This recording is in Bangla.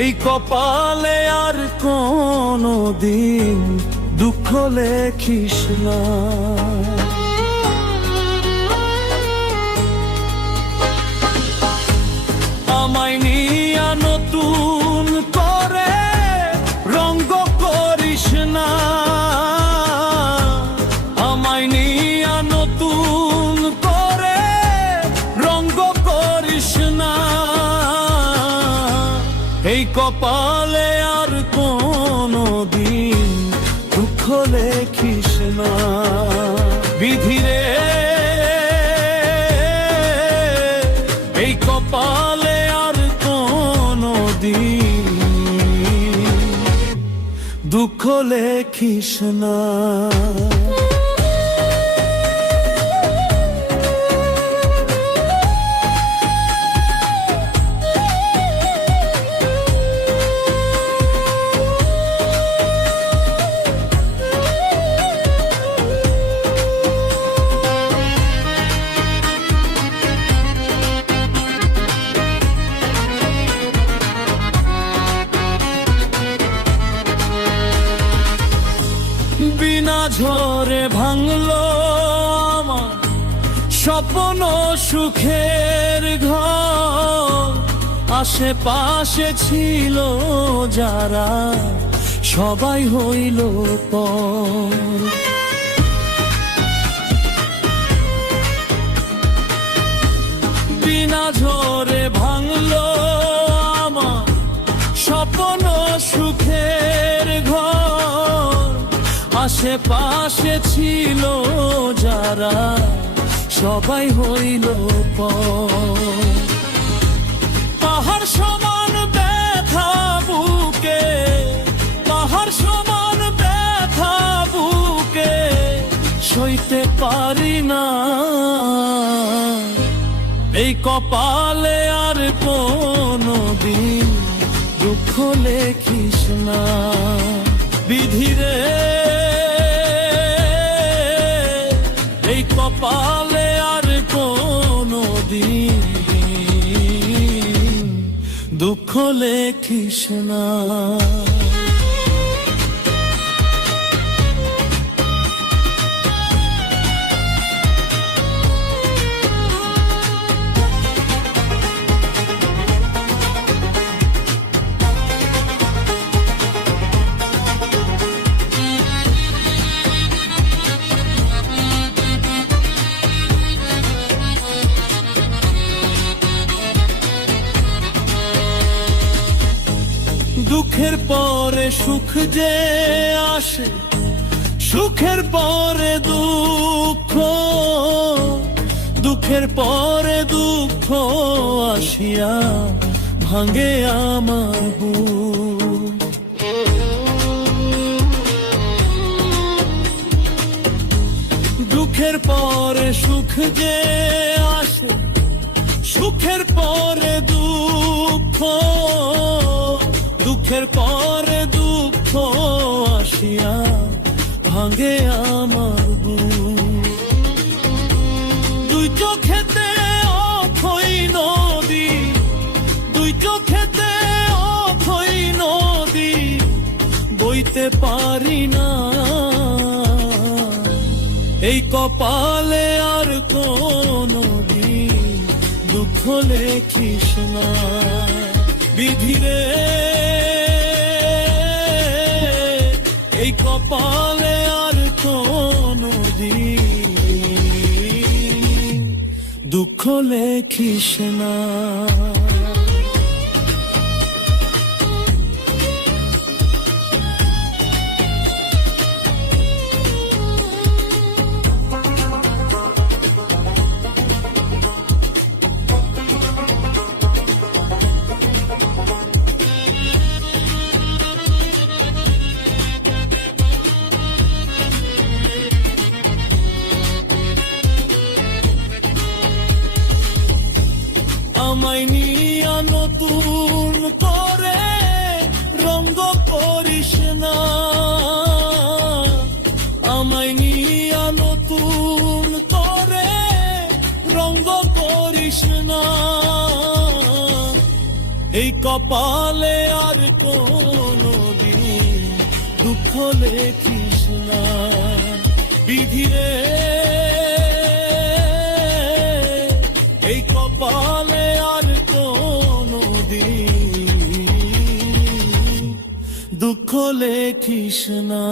এই কপালে আর কোনো দিন দুঃখ লেখিস না। আমায় নিয়া নতুন করে রঙ্গ করিস না। আমায় নিয়া নতুন করে রঙ্গ করিস না। এই কপালে আর কোনো দিন দুঃখ লেখিস না। বিধিরে এই কপালে আর কোনো দিন দুঃখ লেখিস না। বিনা ঝড়ে ভাঙলো আমার স্বপ্ন সুখের ঘর। আশেপাশে ছিল যারা সবাই হইল পর। বিনা ঝড়ে ভাঙলো আমার স্বপ্ন সুখের ঘর। আশেপাশে ছিল যারা সবাই হইল পর। পাহাড় সমান ব্যথা বুকে, পাহাড় সমান ব্যথা বুকে সইতে পারি না। এই কপালে আর কোনো দিন দুঃখ লেখিস না। বিধিরে এই কপালে আর কোনো দিন দুঃখ লেখিস না। দুঃখের পরে সুখ যে আসে, সুখের পরে দুঃখ, দুঃখের পরে দুঃখ আসিয়া ভাঙে আমার বুক। দুঃখের পরে সুখ যে আসে, সুখের পরে দুঃখ, দুঃখের পরে দুঃখ আসিয়া ভাঙে আমার বুক। দুই চোখেতে অথই নদী, দুই চোখেতে অথই নদী বইতে পারি না। এই কপালে আর কোনো দিন দুঃখ লেখিস না। বিধিরে এই কপালে আর কোনো দিন দুঃখ লেখিস না। আমায় নিয়া নতুন করে রঙ্গ করিস না। আমায় নিয়া নতুন করে রঙ্গ করিস না। এই কপালে আর কোনো দিন দুঃখ লেখিস না বিধিরে, এই কপালে আর কোনো দিন দুঃখ লেখিস না।